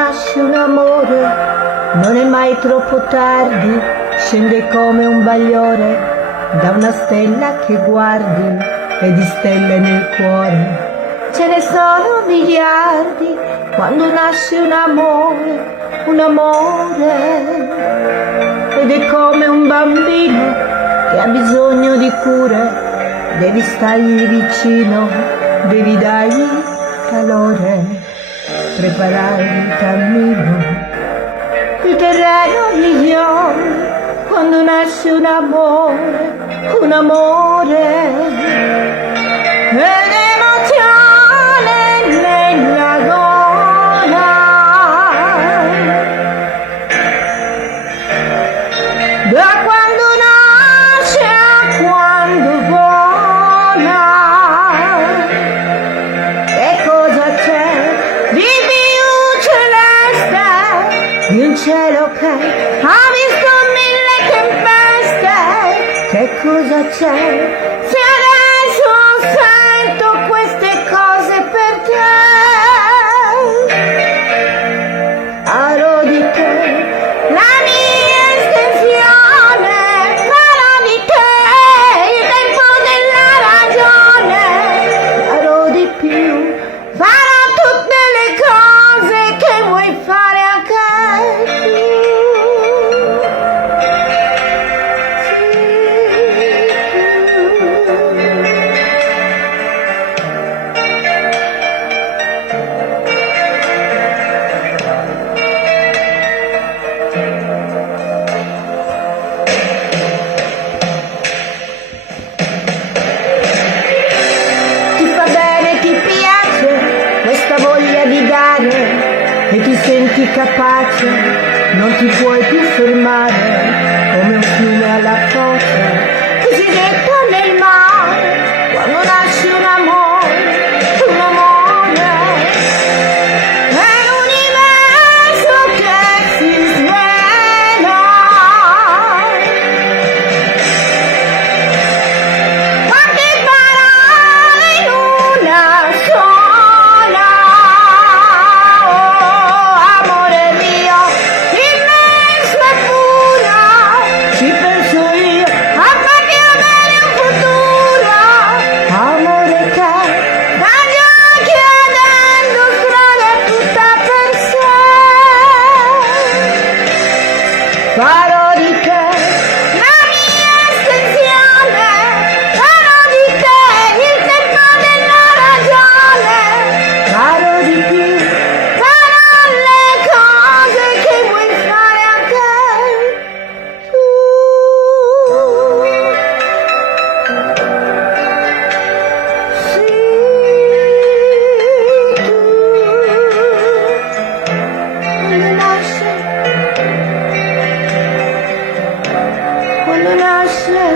nasce un amore, non è mai troppo tardi, scende come un bagliore da una stella che guardi e di stelle nel cuore. Ce ne sono miliardi quando nasce un amore, ed è come un bambino che ha bisogno di cure, devi stargli vicino, devi dargli calore, preparare il cammino, il terreno migliore quando nasce un amore, e l'emozione nella gola. Da quando nasce a quando vola, che cosa c'è di più celeste di un cielo che ha visto mille tempeste? Che cosa c'è se adesso sento queste cose per te? Parlo di te, la mia estensione, parlo di te, il tempo della ragione, farò di più, farò tutte le cose che vuoi fare anche tu. E ti senti capace, non ti puoi più fermare, come un fiume alla foce che si getta nel mare, quando nasce un amore, è l'universo che si svela. Quante parole in una sola. Ci penso io a farti avere un futuro, amore che sta già chiedendo strada tutta per sé. Farò di te la mia estensione, farò di te il tempo della ragione, farò di più, farò le cose che vuoi fare anche tu. Quando nasce